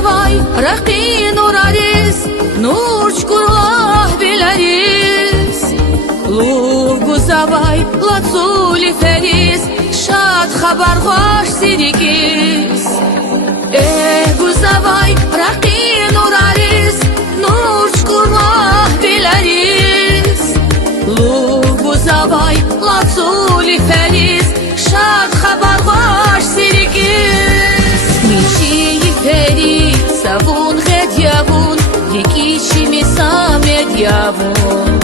zavay raqi nuraris nur çkurlah bileriz Lugu zavay latsuli feliz şad xabar xoş sirikiz Guzavay raqi nuraris nur çkurlah bileriz Lugu zavay latsuli feliz şad xabar xoş sirikiz Niçi feri savun xedyavun Yekişimi samedyavun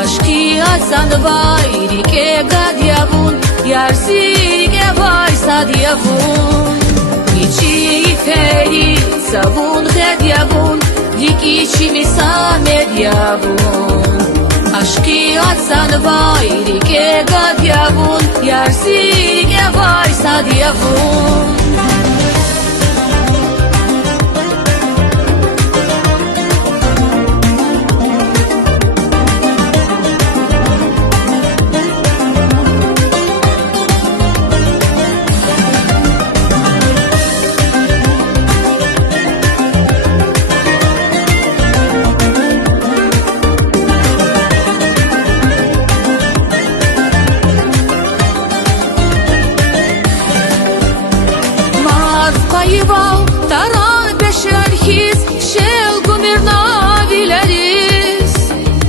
Aşki asan vay rike gadyavun Yarsi rike vay sadyavun Niçi feri savun xedyavun Yekişimi samedyavun Aşki asan vay rike gadyavun Yarsi rike vay sadyavun Kayıval taran beşerhiz şel gumirna bileriz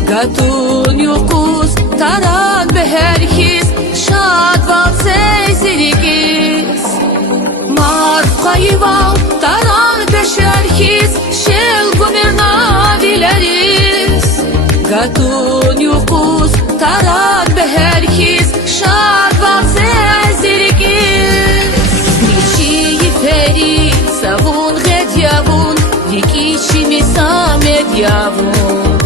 Gatun yukuz taran beherhiz şad val sezirikiz Marf kayıval taran beşerhiz şel gumirna bileriz Gatun yukuz taran beherhiz şad val sezirikiz Feri savun xedyavun Yekişimi samedyavun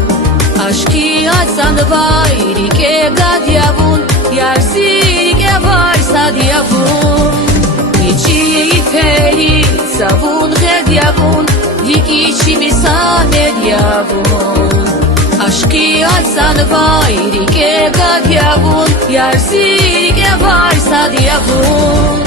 Aşki asan vay rike gadyavun Yarsi rike vay sadyavun Niçi feri savun xedyavun Yekişimi samedyavun Aşki asan vay rike gadyavun Yarsi rike vay sadyavun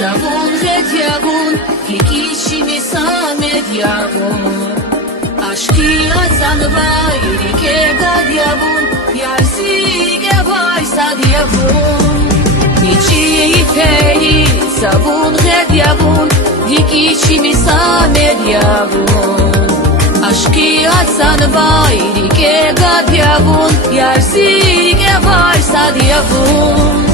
Savun xedyavun Yekişimi samedyavun Aşki asan vay rike gadyavun Yarsi rike vay sadyavun Niçi feri savun xedyavun Yekişimi samedyavun Aşki asan vay rike gadyavun Yarsi rike vay sadyavun